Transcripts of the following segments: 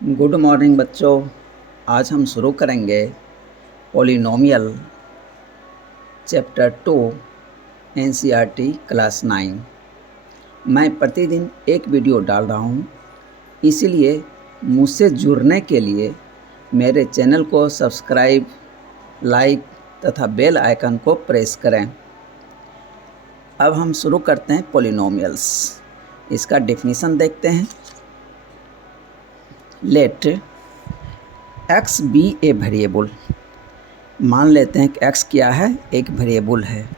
Good morning बच्चों। आज हम शुरू करेंगे पॉलिनोमियल चैप्टर 2 एनसीईआरटी क्लास 9। मैं प्रतिदिन एक वीडियो डाल रहा हूँ, इसीलिए मुझसे जुड़ने के लिए मेरे चैनल को सब्सक्राइब, लाइक तथा बेल आइकन को प्रेस करें। अब हम शुरू करते हैं पॉलिनोमियल्स। इसका डेफिनेशन देखते हैं। Let x be a variable. मान लेते हैं कि एक्स क्या है, एक वेरिएबल है।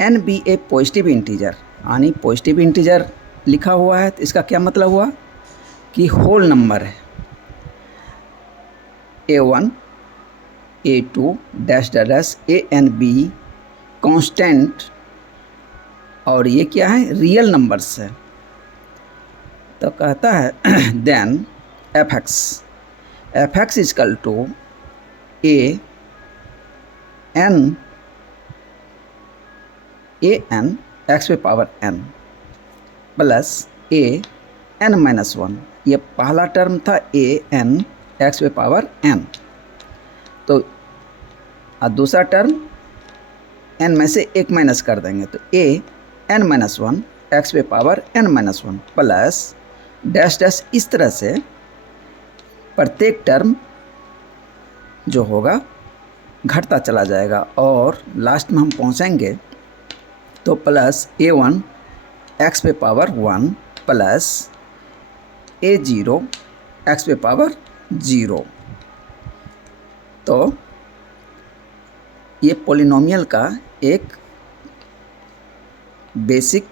एन बी ए पॉजिटिव इंटीजर, यानी पॉजिटिव इंटीजर लिखा हुआ है तो इसका क्या मतलब हुआ कि होल नंबर है। A1 A2 dash dash a n be constant, और ये क्या है, रियल नंबर्स है। तो कहता है then f x is equal to a n x पे power n plus a n minus one. ये पहला टर्म था ए एन एक्स पे पावर एन, तो दूसरा टर्म एन में से एक माइनस कर देंगे तो a n minus one x पे power n minus one plus dash dash. इस तरह से प्रत्येक टर्म जो होगा घटता चला जाएगा और लास्ट में हम पहुंचेंगे तो प्लस A1 एक्स पे पावर 1 प्लस A0 एक्स पे पावर 0। तो ये पॉलिनोमियल का एक बेसिक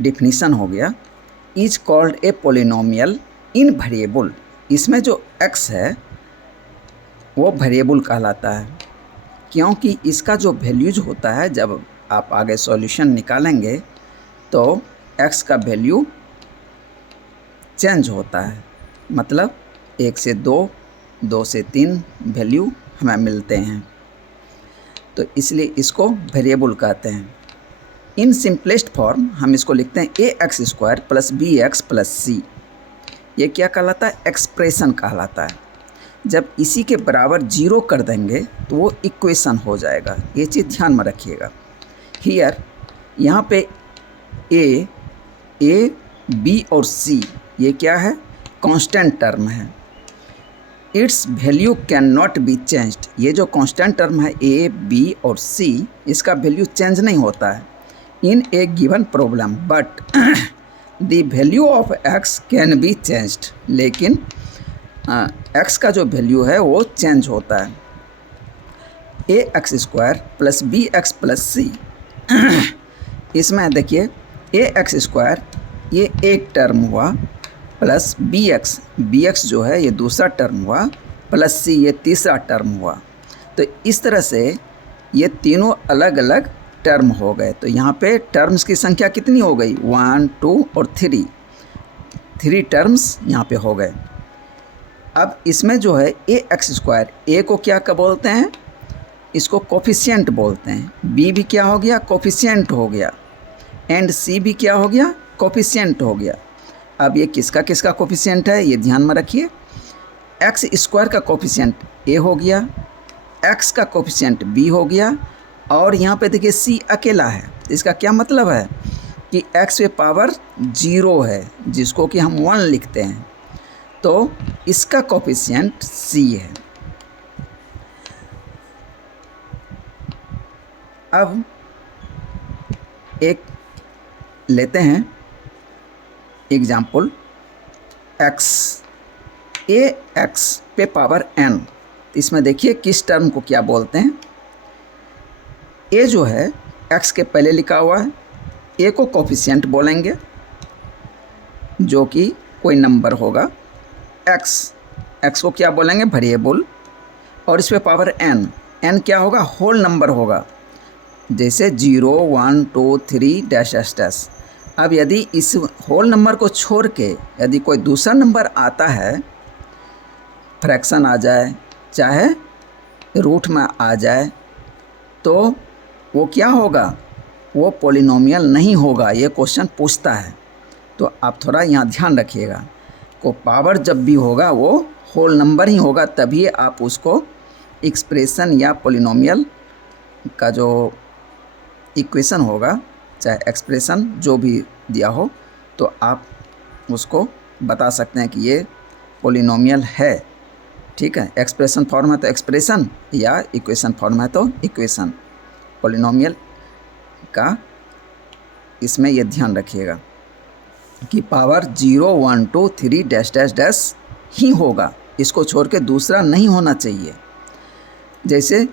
डिफिनीशन हो गया। Is called a polynomial in variable. इसमें जो x है वो वेरिएबल कहलाता है, क्योंकि इसका जो वैल्यूज होता है जब आप आगे सॉल्यूशन निकालेंगे तो x का वैल्यू चेंज होता है। मतलब 1 से 2, 2 से 3 वैल्यू हमें मिलते हैं, तो इसलिए इसको वेरिएबल कहते हैं। इन सिंपलेस्ट फॉर्म हम इसको लिखते हैं a x square plus b x plus c. ये क्या कहलाता है, एक्सप्रेशन कहलाता है। जब इसी के बराबर 0 कर देंगे तो वो इक्वेशन हो जाएगा। ये चीज़ ध्यान में रखिएगा। हियर यहाँ पे ए बी और सी ये क्या है, कांस्टेंट टर्म है। It's value can not be changed. ये जो कांस्टेंट टर्म है ए बी और सी, इसका वैल्यू चेंज नहीं होता है in a given problem, but the value of x can be changed. लेकिन एक्स का जो वैल्यू है वो चेंज होता है। A x square plus b x plus c, इसमें देखिए ए एक्स स्क्वायर ये एक टर्म हुआ प्लस बी एक्स जो है ये दूसरा टर्म हुआ प्लस सी ये तीसरा टर्म हुआ। तो इस तरह से ये तीनों अलग अलग टर्म हो गए। तो यहाँ पे टर्म्स की संख्या कितनी हो गई, 1 2 और 3 टर्म्स यहाँ पे हो गए। अब इसमें जो है ए एक्स स्क्वायर, ए को क्या बोलते हैं, इसको कोफिशिएंट बोलते हैं। बी भी क्या हो गया, कोफिशिएंट हो गया, एंड सी भी क्या हो गया, कोफिशिएंट हो गया। अब ये किसका किसका कोफिशिएंट है ये ध्यान में रखिए। एक्स स्क्वायर का कोफिशिएंट ए हो गया, एक्स का कोफिशिएंट बी हो गया, और यहाँ पे देखिए सी अकेला है। इसका क्या मतलब है कि एक्स पे पावर 0 है, जिसको कि हम 1 लिखते हैं, तो इसका कोफिशिएंट सी है। अब एक लेते हैं एग्जाम्पल, ए एक्स पे पावर एन। इसमें देखिए किस टर्म को क्या बोलते हैं। ए जो है एक्स के पहले लिखा हुआ है, ए को कोफिशिएंट बोलेंगे जो कि कोई नंबर होगा। एक्स को क्या बोलेंगे, वेरिएबल, और इस पे पावर एन क्या होगा, होल नंबर होगा, जैसे 0 1 2 3 डैश डैश डैश। अब यदि इस होल नंबर को छोड़ के यदि कोई दूसरा नंबर आता है, फ्रैक्शन आ जाए चाहे रूट में आ जाए, तो वो क्या होगा, वो पॉलिनोमियल नहीं होगा। ये क्वेश्चन पूछता है, तो आप थोड़ा यहाँ ध्यान रखिएगा। को पावर जब भी होगा वो होल नंबर ही होगा, तभी आप उसको एक्सप्रेशन या पोलिनोमियल का जो इक्वेशन होगा, चाहे एक्सप्रेशन जो भी दिया हो, तो आप उसको बता सकते हैं कि ये पोलिनोमियल है। ठीक है, एक्सप्रेशन फॉर्म है तो एक्सप्रेशन, या इक्वेशन फॉर्म है तो इक्वेशन। पोलिनोमियल का इसमें ये ध्यान रखिएगा कि पावर 0, 1, 2, 3 डैश डैश डैश ही होगा, इसको छोड़ के दूसरा नहीं होना चाहिए। जैसे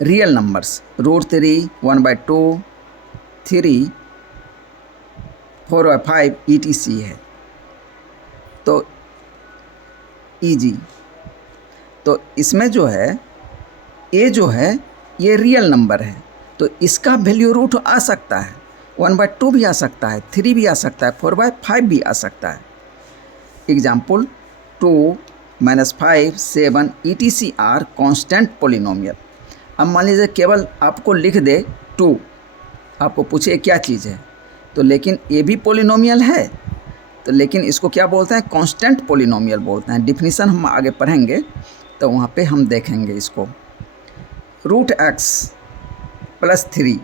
रियल नंबर्स √3, 1/2, 3, 4/5 ETC है, तो EG। तो इसमें जो है ए जो है ये रियल नंबर है, तो इसका वैल्यू रूट आ सकता है, 1/2 भी आ सकता है, 3 भी आ सकता है, 4/5 भी आ सकता है। Example 2, -5, 7 ETC are constant polynomial. अब मान लीजिए केवल आपको लिख दे 2, आपको पूछे क्या चीज़ है, तो लेकिन ये भी पोलिनोमियल है, तो लेकिन इसको क्या बोलते हैं, कांस्टेंट पोलिनोमियल बोलते हैं। डिफिनीशन हम आगे पढ़ेंगे तो वहाँ पे हम देखेंगे इसको। √x + 3,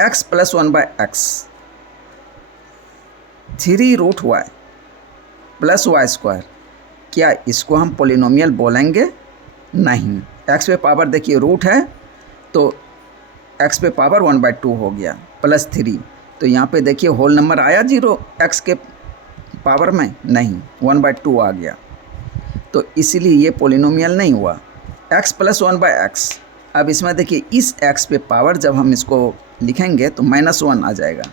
x + 1/x, 3√y + y², क्या इसको हम पोलिनोमियल बोलेंगे? नहीं। x पे पावर देखिए रूट है, तो x पे पावर 1/2 हो गया, +3, तो यहाँ पे देखिए होल नंबर आया 0 x के पावर में? नहीं, 1/2 आ गया, तो इसीलिए ये पोलिनोमियल नहीं हुआ। x + 1/x, अब इसमें देखिए इस x पे पावर जब हम इसको लिखेंगे तो -1 आ जाएगा,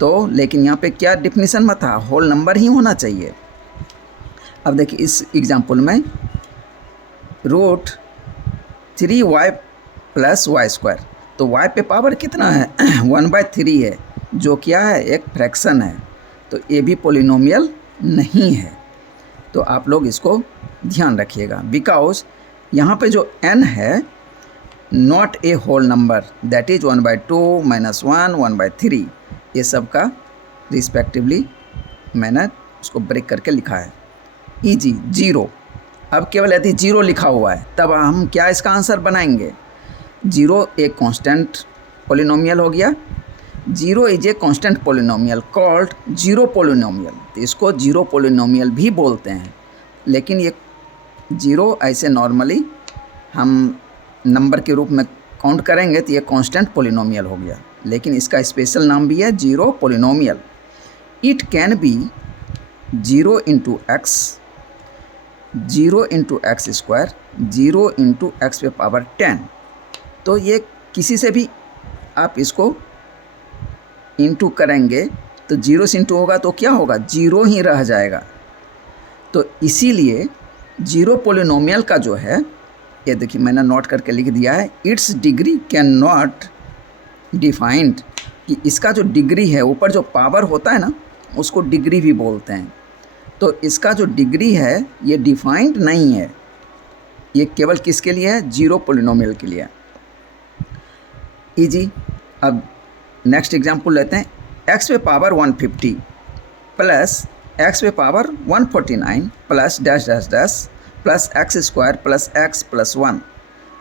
तो लेकिन यहाँ पे क्या डिफिनीशन में था, होल नंबर ही होना चाहिए। अब देखिए इस एग्जाम्पल में √3y + y², तो y पे पावर कितना है 1/3 है, जो क्या है एक फ्रैक्शन है, तो ये भी पोलिनोमियल नहीं है। तो आप लोग इसको ध्यान रखिएगा, बिकॉज यहाँ पे जो n है not a whole number, that is 1/2, -1, 1/3, ये सब का रिस्पेक्टिवली मैंने उसको ब्रेक करके लिखा है। EG 0, अब केवल यदि 0 लिखा हुआ है तब हम क्या इसका आंसर बनाएंगे? 0 एक कांस्टेंट पोलिनोमियल हो गया, 0 is A constant polynomial called 0 polynomial, तो इसको 0 पोलिनोमियल भी बोलते हैं। लेकिन ये 0 ऐसे नॉर्मली हम नंबर के रूप में काउंट करेंगे तो ये कांस्टेंट पोलिनोमियल हो गया, लेकिन इसका स्पेशल नाम भी है 0 polynomial. It can be 0 × x, 0 × x², 0 × x⁻10, तो ये किसी से भी आप इसको इंटू करेंगे तो 0 से इंटू होगा तो क्या होगा, 0 ही रह जाएगा। तो इसीलिए 0 पोलिनोमियल का जो है, ये देखिए मैंने नोट करके लिख दिया है, it's degree can not defined, कि इसका जो डिग्री है, ऊपर जो पावर होता है ना उसको डिग्री भी बोलते हैं, तो इसका जो डिग्री है ये डिफाइंड नहीं है, ये केवल किसके लिए है, 0 पोलिनोमियल के लिए। इजी। अब नेक्स्ट एग्जांपल लेते हैं, x पे पावर 150 प्लस x पे power 149 plus dash dash dash plus x² plus x + 1।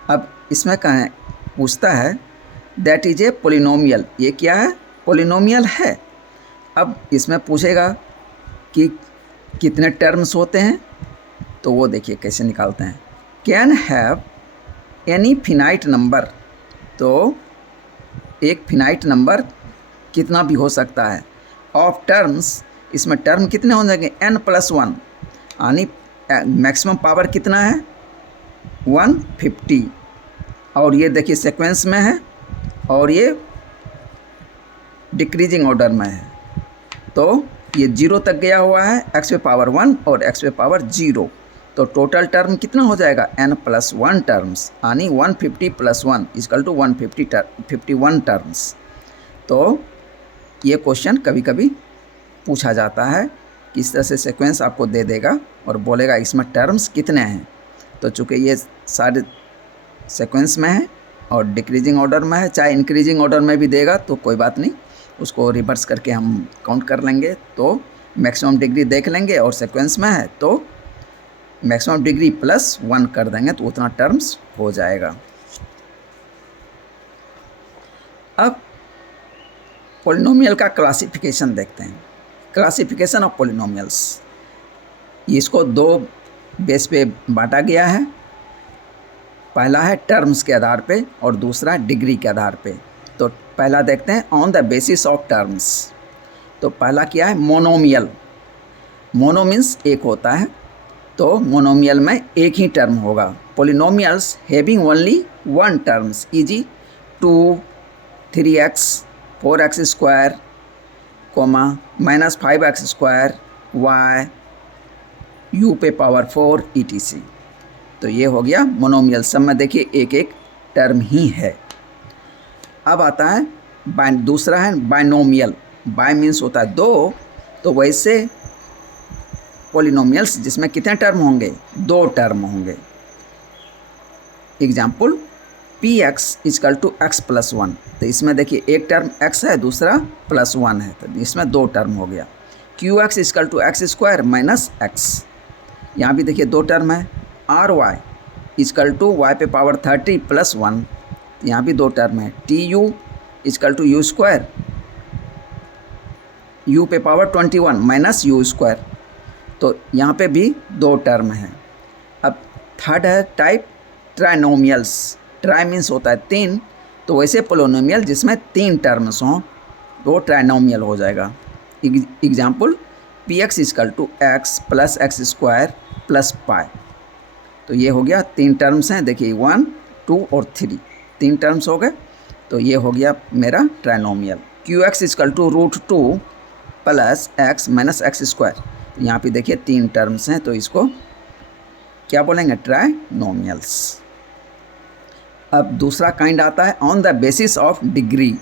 अब इसमें कहें पूछता है दैट इज ए पोलिनोमियल, ये क्या है, पोलिनोमियल है। अब इसमें पूछेगा कि कितने टर्म्स होते हैं, तो वो देखिए कैसे निकालते हैं। Can have any finite number, तो एक फिनाइट नंबर कितना भी हो सकता है। ऑफ टर्म्स, इसमें टर्म कितने हो जाएंगे, n + 1, यानी मैक्सिमम पावर कितना है 150, और ये देखिए सीक्वेंस में है और ये डिक्रीजिंग ऑर्डर में है, तो ये 0 तक गया हुआ है, x⁻1 और x⁻0, तो टोटल टर्म कितना हो जाएगा n + 1 टर्म्स, यानी 150 + 1 = 151 टर्म्स। तो ये क्वेश्चन कभी कभी पूछा जाता है, किस तरह से सीक्वेंस आपको दे देगा और बोलेगा इसमें टर्म्स कितने हैं। तो चूँकि ये सारे सीक्वेंस में है और डिक्रीजिंग ऑर्डर में है, चाहे इंक्रीजिंग ऑर्डर में भी देगा तो कोई बात नहीं, उसको रिवर्स करके हम काउंट कर लेंगे, तो मैक्सिमम डिग्री देख लेंगे और सीक्वेंस में है तो मैक्सिमम डिग्री प्लस 1 कर देंगे तो उतना टर्म्स हो जाएगा। अब पॉलिनोमियल का क्लासिफिकेशन देखते हैं। क्लासिफिकेशन ऑफ पॉलिनोमियल्स, इसको दो बेस पे बांटा गया है। पहला है टर्म्स के आधार पे और दूसरा डिग्री के आधार पे। तो पहला देखते हैं on the basis of terms. तो पहला क्या है, मोनोमियल। मोनो मीन्स एक होता है, तो मोनोमियल में एक ही टर्म होगा। Polynomials having only one terms easy 2, 3x, 4x square, -5x square, y, u पे पावर 4 etc। तो ये हो गया मोनोमियल। सब में देखिए एक एक टर्म ही है। अब आता है दूसरा है बाइनोमियल। बाय मीन्स होता है दो, तो वैसे पॉलिनोमियल्स जिसमें कितने टर्म होंगे, 2 टर्म होंगे। Example px = x + 1। तो इसमें देखिए एक टर्म x है, दूसरा +1 है, तो इसमें 2 टर्म हो गया। qx = x² - x, यहाँ भी देखिए 2 टर्म है। ry = y पे पावर 30 + 1, यहाँ भी 2 टर्म है। tu = u², u पे पावर 21 - u², तो यहाँ पे भी 2 टर्म है। अब थर्ड है टाइप ट्राइनोमियल्स। ट्राई मीन्स होता है 3, तो वैसे पोलिनोमियल जिसमें 3 टर्म्स हों वो ट्राइनोमियल हो जाएगा। Example px = x + x² + π। तो ये हो गया 3 टर्म्स हैं, देखिए 1, 2 और 3, 3 टर्म्स हो गए, तो ये हो गया मेरा ट्राइनोमियल। qx = √2 + x - x²। तो यहाँ पे देखिए 3 टर्म्स हैं, तो इसको क्या बोलेंगे, ट्राइनोमियल्स। अब दूसरा काइंड आता है on the basis of degree.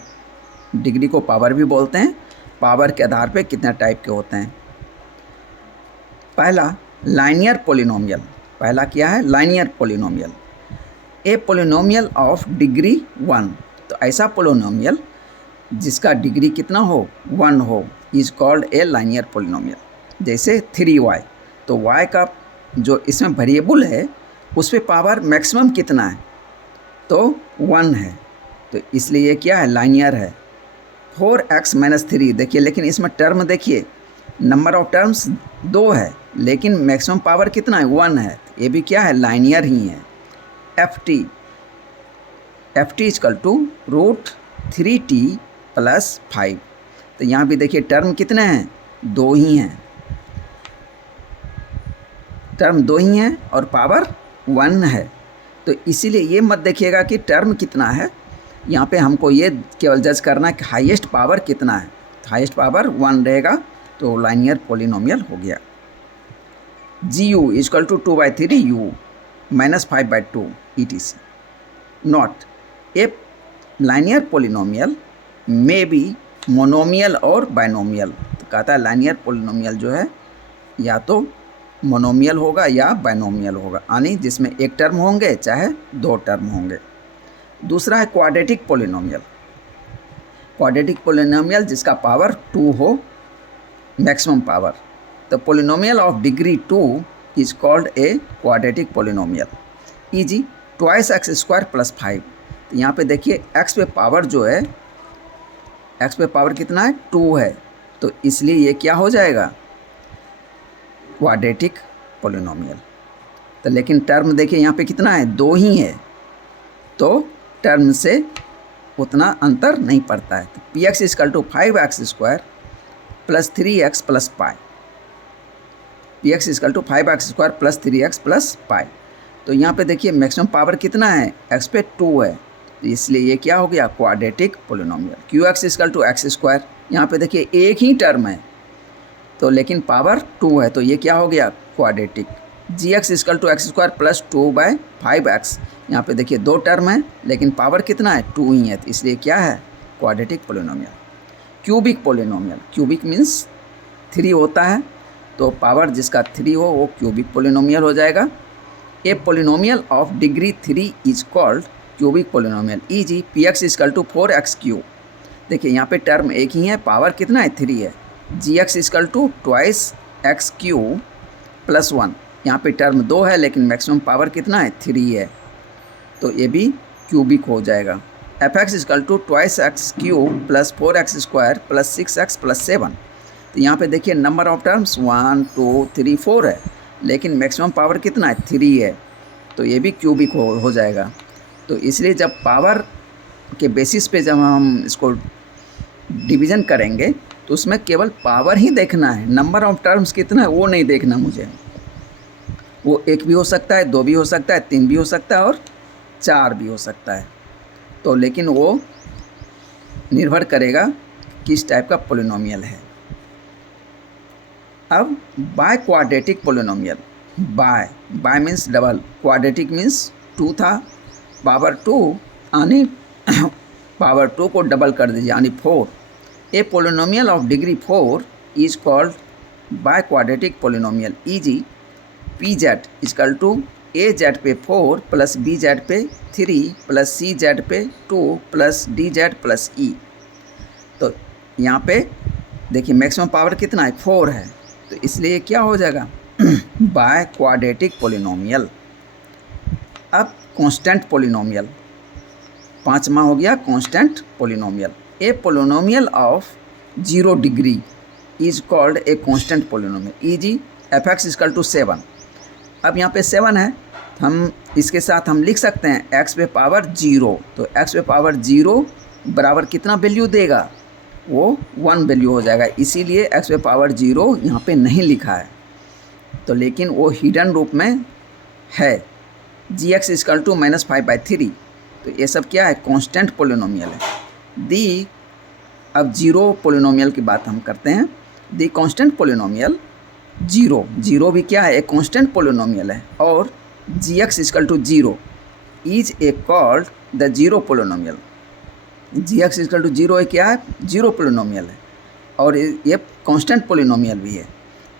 Degree को पावर भी बोलते हैं। पावर के आधार पे कितने टाइप के होते हैं। पहला लाइनियर पोलिनोमियल। पहला क्या है, linear polynomial. A polynomial of degree 1। तो ऐसा पोलिनोमियल जिसका डिग्री कितना हो, 1 हो, is called A linear polynomial. जैसे 3y, तो y का जो इसमें वेरिएबल है उस पर पावर मैक्सिमम कितना है, तो 1 है, तो इसलिए ये क्या है, लाइनियर है। 4x - 3, देखिए लेकिन इसमें टर्म देखिए, नंबर ऑफ टर्म्स 2 है लेकिन मैक्सिमम पावर कितना है, 1 है, ये भी क्या है, लाइनियर ही है। ft = √3t + 5। तो यहाँ भी देखिए टर्म कितने हैं, 2 ही हैं, टर्म 2 ही हैं और पावर 1 है। तो इसीलिए ये मत देखिएगा कि टर्म कितना है, यहाँ पे हमको ये केवल जज करना है कि हाईएस्ट पावर कितना है। हाईएस्ट पावर 1 रहेगा, तो लाइनियर पोलिनोमियल हो गया। gu = 2/3u - 5/2 etc। Not a linear polynomial may be monomial और बाइनोमियल। तो कहता है लाइनियर पोलिनोमियल जो है या तो मोनोमियल होगा या बाइनोमियल होगा, यानी जिसमें एक टर्म होंगे चाहे 2 टर्म होंगे। दूसरा है क्वाड्रेटिक पोलिनोमियल। क्वाड्रेटिक पोलिनोमियल जिसका पावर 2 हो, मैक्सिमम पावर। तो polynomial of degree 2 is called a quadratic polynomial. Easy 2x² + 5। तो यहाँ पे देखिए x पे पावर जो है, x पे पावर कितना है, 2 है, तो इसलिए ये क्या हो जाएगा, क्वाड्रेटिक पोलिनोमियल। तो लेकिन टर्म देखिए यहाँ पे कितना है, 2 ही है, तो टर्म से उतना अंतर नहीं पड़ता है। तो px = 5x² + 3x + π। px = 5x² + 3x + π। तो यहाँ पे देखिए मैक्सिमम पावर कितना है, x पे 2 है, तो इसलिए ये क्या हो गया, क्वाड्रेटिक पोलिनोमियल। qx = x²। यहाँ पे देखिए एक ही टर्म है, तो लेकिन पावर 2 है, तो ये क्या हो गया, क्वाड्रेटिक। gx = x² + 2/5x। यहाँ पे देखिए 2 टर्म है लेकिन पावर कितना है, 2 ही है, तो इसलिए क्या है, quadratic polynomial. Cubic polynomial. Cubic means 3 होता है, तो पावर जिसका 3 हो वो क्यूबिक पोलिनोमियल हो जाएगा। A polynomial of degree 3 is called cubic polynomial. E g. px = 4x³ देखिए यहाँ पे टर्म एक ही है, पावर कितना है, 3 है, g x is equal to twice x cube plus 1, यहाँ पे टर्म 2 है लेकिन मैक्सिमम पावर कितना है 3 है, तो ये भी क्यूबिक हो जाएगा। F x is equal to twice x cube plus 4x square plus 6x plus 7, तो यहाँ पे देखिए नंबर ऑफ टर्म्स 1 2 3 4 है लेकिन मैक्सिमम पावर कितना है 3 है, तो ये भी क्यूबिक हो जाएगा। तो इसलिए जब पावर के बेसिस पे जब हम इसको डिवीज़न करेंगे तो उसमें केवल पावर ही देखना है, नंबर ऑफ टर्म्स कितना है वो नहीं देखना मुझे। वो 1 भी हो सकता है, 2 भी हो सकता है, 3 भी हो सकता है और 4 भी हो सकता है। तो लेकिन वो निर्भर करेगा किस टाइप का पोलिनोमियल है। अब bye quadratic polynomial, bye means double, quadratic means 2 था, पावर 2 यानी पावर 2 को डबल कर दीजिए यानी 4। A polynomial of degree 4 is called by quadratic polynomial, e g. P z is equal to a z पे 4 प्लस बी जेड पे 3 प्लस सी Z पे 2 plus D Z plus ई। तो यहाँ पे देखिए मैक्सिमम पावर कितना है 4 है, तो इसलिए क्या हो जाएगा बाय क्वाड्रेटिक पोलिनोमियल। अब कांस्टेंट पोलिनोमियल, 5वां हो गया constant polynomial. A polynomial of 0 degree is called a constant polynomial, e g. F x is equal to 7। अब यहाँ पे 7 है, हम इसके साथ हम लिख सकते हैं x पे पावर 0, तो x पे पावर 0 बराबर कितना वैल्यू देगा, वो 1 वैल्यू हो जाएगा, इसीलिए x पे पावर 0 यहाँ पे नहीं लिखा है, तो लेकिन वो हिडन रूप में है। जी एक्स इजकल टू -5/3, तो ये सब क्या है कांस्टेंट पोलिनोमियल है। दी अब 0 पोलिनोमियल की बात हम करते हैं। दी कांस्टेंट पोलिनोमियल 0 भी क्या है एक कांस्टेंट पोलिनोमियल है, और g x is equal to 0 is a called the 0 polynomial. G x is equal to 0 क्या है 0 पोलिनोमियल है, और ये कांस्टेंट पोलिनोमियल भी है,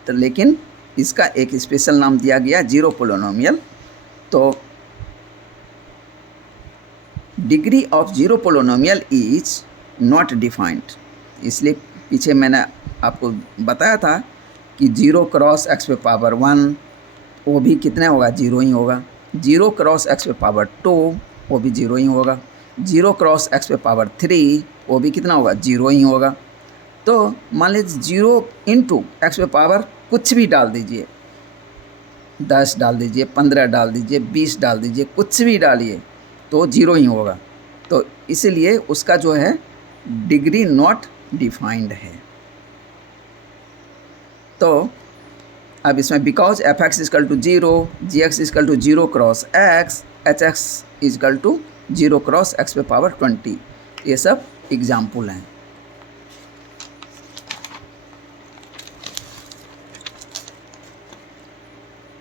तो लेकिन इसका एक स्पेशल नाम दिया गया 0 पोलिनोमियल। तो degree of 0 polynomial is not defined, इसलिए पीछे मैंने आपको बताया था कि 0 क्रॉस x पे पावर 1 वो भी कितने होगा 0 ही होगा, 0 क्रॉस x पे पावर 2 वो भी 0 ही होगा, 0 क्रॉस x पे पावर 3 वो भी कितना होगा 0 ही होगा। तो मान लीजिए 0 इंटू एक्स पे पावर कुछ भी डाल दीजिए, 10 डाल दीजिए, 15 डाल दीजिए, 20 डाल दीजिए, कुछ भी डालिए तो 0 ही होगा। तो इसलिए उसका जो है डिग्री नॉट डिफाइंड है। तो अब इसमें because f x is equal to 0, g x is equal to 0 cross x, h x is equal to 0 cross x पे पावर 20, ये सब एग्जाम्पल हैं।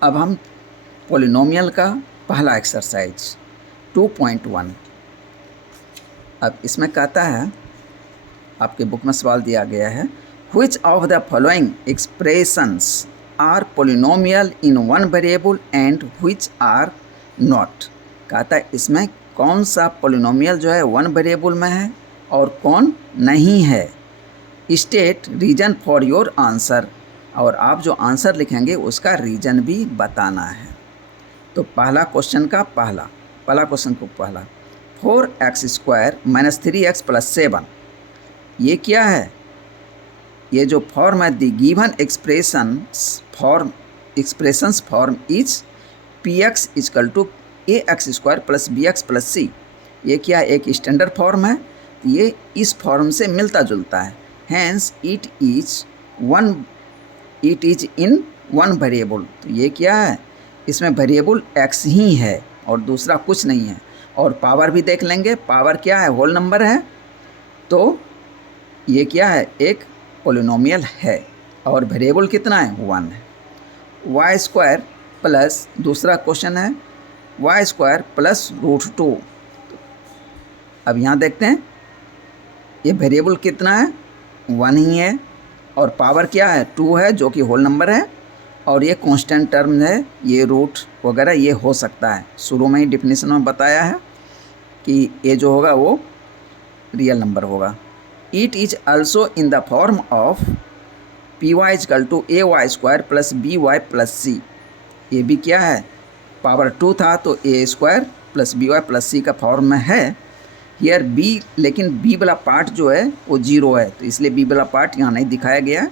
अब हम पोलिनोमियल का पहला एक्सरसाइज 2.1, अब इसमें कहता है आपके बुक में सवाल दिया गया है which of the following expressions are polynomial in one variable and which are not. कहता है इसमें कौन सा पोलिनोमियल जो है वन वेरिएबल में है और कौन नहीं है। State reason for your answer, और आप जो आंसर लिखेंगे उसका रीजन भी बताना है। तो पहला क्वेश्चन का पहला क्वेश्चन को पहला 4x² - 3x + 7, ये क्या है, ये जो फॉर्म है the given expressions form is px equal to ax² + bx + c, ये क्या एक स्टैंडर्ड फॉर्म है, ये इस फॉर्म से मिलता जुलता है। Hence it is in one variable, तो ये क्या है इसमें वेरिएबल x ही है और दूसरा कुछ नहीं है। और पावर भी देख लेंगे, पावर क्या है होल नंबर है, तो ये क्या है एक पोलिनोमियल है और वेरिएबल कितना है 1 है। y² प्लस दूसरा क्वेश्चन है y² + √2, अब यहाँ देखते हैं ये वेरिएबल कितना है 1 ही है और पावर क्या है 2 है जो कि होल नंबर है, और ये कांस्टेंट टर्म है, ये रूट वगैरह ये हो सकता है। शुरू में ही डिफिनीशन में बताया है कि ये जो होगा वो रियल नंबर होगा। It is also in the form of p y is equal to a y square plus b y plus c. ये भी क्या है, पावर 2 था तो a square plus b y plus c का फॉर्म में है। हियर बी, लेकिन बी वाला पार्ट जो है वो 0 है, तो इसलिए बी वाला पार्ट यहाँ नहीं दिखाया गया है।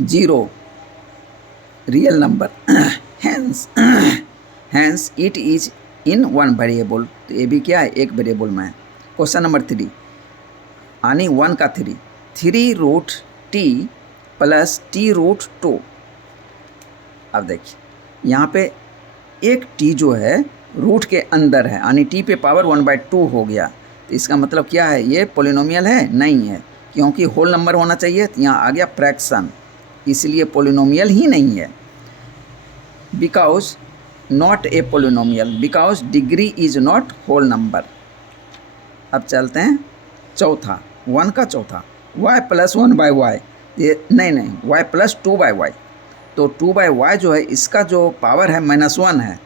0 real number hence it is in one variable, तो ये भी क्या है, एक वेरिएबल में है। क्वेश्चन नंबर 3 यानी 1 का 3 root t plus t root 2। अब देखिए यहाँ पे एक टी जो है रूट के अंदर है, यानी टी पे पावर 1/2 हो गया, तो इसका मतलब क्या है, ये पोलिनोमियल है? नहीं है, क्योंकि होल नंबर होना चाहिए, तो यहाँ आ गया फ्रैक्शन, इसलिए पोलिनोमियल ही नहीं है। Because not a polynomial because degree is not whole number. अब चलते हैं चौथा, 1 का चौथा, y प्लस 1/y, ये नहीं y प्लस 2/y, तो 2/y जो है इसका जो पावर है -1 है,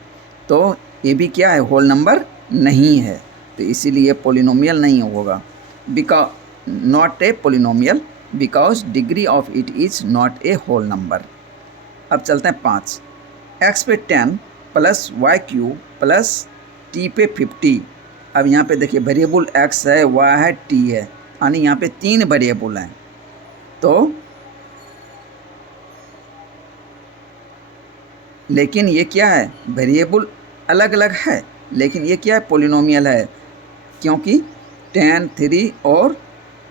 तो ये भी क्या है, होल नंबर नहीं है, तो इसीलिए पोलिनोमियल नहीं होगा। Because not a polynomial because degree of it is not a whole number. अब चलते हैं 5, x पे 10 plus y cube plus t पे 50। अब यहाँ पे देखिए वेरिएबल x है, y है, t है, यानी यहाँ पे 3 वेरिएबल हैं, तो लेकिन ये क्या है, वेरिएबल अलग अलग है, लेकिन ये क्या है, पोलिनोमियल है, क्योंकि 10, 3 और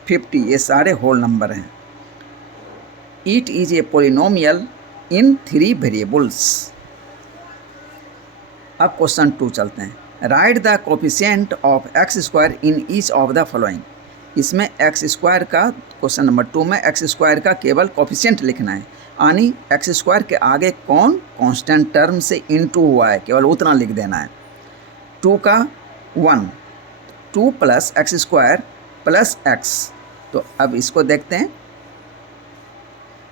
50 ये सारे होल नंबर हैं। It is a polynomial in 3 variables. अब क्वेश्चन 2 चलते हैं। Right the coefficient of x square in each of the following. इसमें एक्स स्क्वायर का, क्वेश्चन नंबर 2 में एक्स स्क्वायर का केवल कोफिशिएंट लिखना है, यानी एक्स स्क्वायर के आगे कौन कांस्टेंट टर्म से इनटू हुआ है, केवल उतना लिख देना है। 2 का 1, 2 plus x square plus x, तो अब इसको देखते हैं।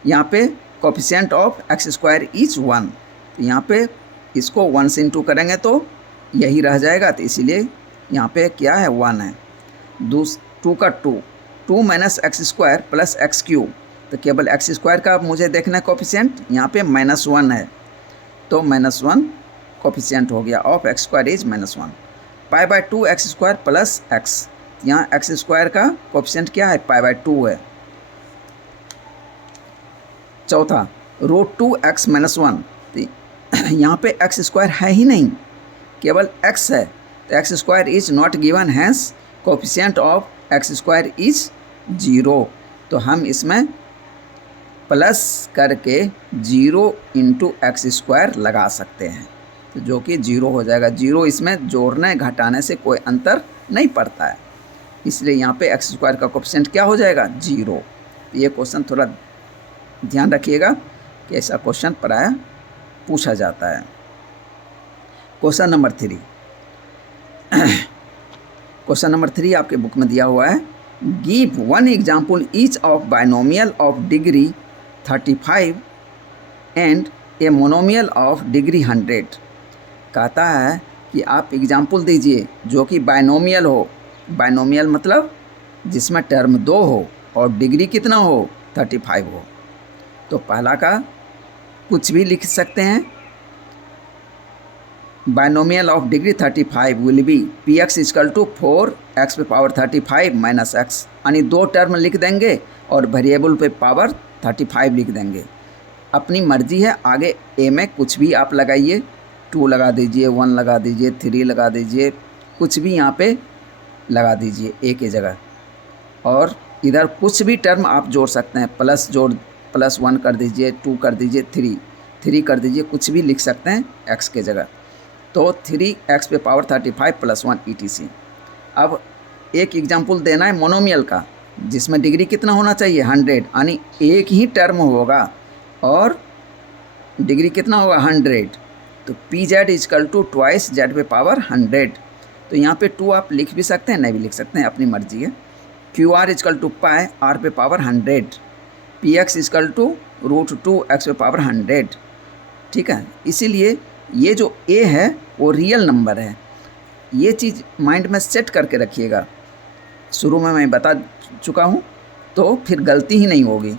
यहाँ पे coefficient of x square is 1, तो यहाँ पे इसको 1 से इंटू करेंगे तो यही रह जाएगा, तो इसीलिए यहाँ पे क्या है, 1 है। 2 का 2 minus x square plus x cube, तो केवल एक्स स्क्वायर का मुझे देखना है कोफिशिएंट, यहाँ पे -1 है, तो -1 कोफिशिएंट हो गया of x square is -1। π/2 x square plus x, यहाँ एक्स स्क्वायर का कोफिशिएंट क्या है, π/2 है। चौथा √2x - 1, तो यहाँ पे एक्स स्क्वायर है ही नहीं, केवल x है, तो x square is not given, hence coefficient of x square is 0, तो हम इसमें प्लस करके 0 इंटू एक्स स्क्वायर लगा सकते हैं, तो जो कि 0 हो जाएगा। 0 इसमें जोड़ने घटाने से कोई अंतर नहीं पड़ता है, इसलिए यहाँ पे एक्स स्क्वायर का कोफिशिएंट क्या हो जाएगा, 0। ये क्वेश्चन थोड़ा ध्यान रखिएगा कि ऐसा क्वेश्चन प्रायः पूछा जाता है। क्वेश्चन नंबर 3 क्वेश्चन नंबर 3 आपके बुक में दिया हुआ है। Give 1 example each of binomial of degree 35 and a monomial of degree 100। कहता है कि आप एग्जाम्पल दीजिए जो कि बाइनोमियल हो, बाइनोमियल मतलब जिसमें टर्म 2 हो और डिग्री कितना हो, 35 हो। तो पहला का कुछ भी लिख सकते हैं, binomial of degree 35 will be px equal to 4x पे पावर 35 माइनस x, यानी 2 टर्म लिख देंगे और वेरिएबल पे पावर 35 लिख देंगे। अपनी मर्जी है, आगे a में कुछ भी आप लगाइए, 2 लगा दीजिए, 1 लगा दीजिए, 3 लगा दीजिए, कुछ भी यहाँ पे लगा दीजिए a के जगह, और इधर कुछ भी टर्म आप जोड़ सकते हैं, +1 कर दीजिए, 2 कर दीजिए, 3 कर दीजिए, कुछ भी लिख सकते हैं x के जगह। तो 3x पे पावर 35 + 1 etc। अब एक एग्जाम्पल देना है मोनोमियल का, जिसमें डिग्री कितना होना चाहिए, 100, यानी एक ही टर्म होगा और डिग्री कितना होगा, 100। तो pz equal to twice z पे पावर 100। तो यहाँ पे 2 आप लिख भी सकते हैं, नहीं भी लिख सकते हैं, अपनी मर्जी है। qr equal to pi r पे power 100, px equal to √2x पे पावर 100। ठीक है, इसीलिए ये जो a है वो रियल नंबर है, ये चीज़ माइंड में सेट करके रखिएगा। शुरू में मैं बता चुका हूँ, तो फिर गलती ही नहीं होगी।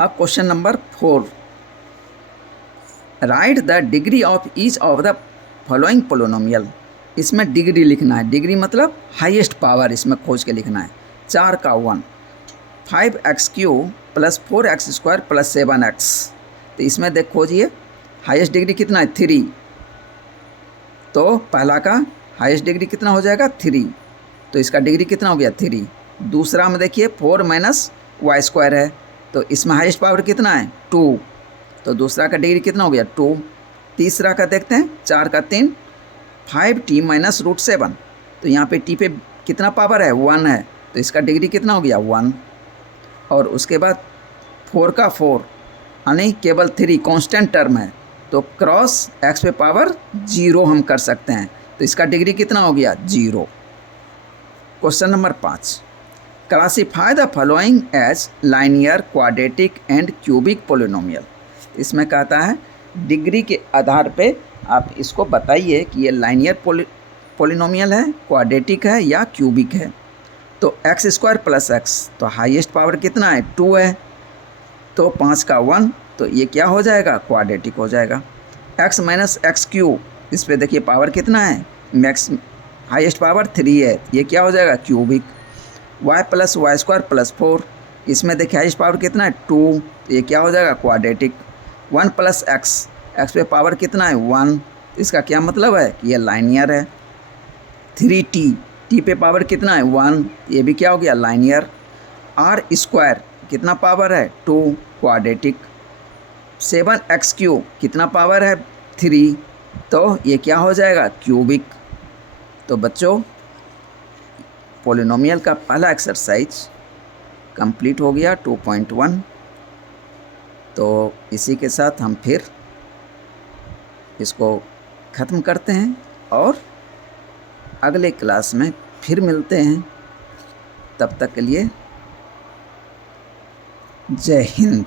अब question number 4, right the degree of each of the following polynomial. इसमें डिग्री लिखना है, डिग्री मतलब हाईएस्ट पावर इसमें खोज के लिखना है। 4 का 1, 5x³ plus 4x² plus 7x। तो इसमें देख खोजिए हाईएस्ट डिग्री कितना है 3, तो पहला का हाईएस्ट डिग्री कितना हो जाएगा 3, तो इसका डिग्री कितना हो गया 3। दूसरा में देखिए 4 माइनस y² है, तो इसमें हाईएस्ट पावर कितना है 2, तो दूसरा का डिग्री कितना हो गया 2। तीसरा का देखते हैं 4 का 3, 5t माइनस √7, तो यहाँ पे t पे कितना पावर है 1 है, तो इसका डिग्री कितना हो गया 1। और उसके बाद 4 का 4 यानी केवल 3 कांस्टेंट टर्म है, तो क्रॉस x पे पावर 0 हम कर सकते हैं, तो इसका डिग्री कितना हो गया 0। Question number 5, classify the following as linear, quadratic and cubic polynomial. इसमें कहता है डिग्री के आधार पे आप इसको बताइए कि ये लाइनियर पोलिनोमियल है, क्वाड्रेटिक है या क्यूबिक है। तो x² प्लस x, तो हाईएस्ट पावर कितना है 2 है, तो 5 का 1, तो ये क्या हो जाएगा क्वाड्रेटिक हो जाएगा। x माइनस x³, इस पर देखिए पावर कितना है, मैक्स हाईएस्ट पावर 3 है, ये क्या हो जाएगा cubic. y plus y² plus 4, इसमें देखिए हाईएस्ट पावर कितना है 2, ये क्या हो जाएगा क्वाड्रेटिक। 1 प्लस x पे पावर कितना है 1, इसका क्या मतलब है कि ये लाइनियर है। 3t पे पावर कितना है 1, ये भी क्या हो गया लाइनियर। r² कितना पावर है 2, क्वाड्रेटिक। 7x³ कितना पावर है 3, तो ये क्या हो जाएगा क्यूबिक। तो बच्चों पोलिनोमियल का पहला एक्सरसाइज कंप्लीट हो गया 2.1। तो इसी के साथ हम फिर इसको ख़त्म करते हैं और अगले क्लास में फिर मिलते हैं। तब तक के लिए जय हिंद।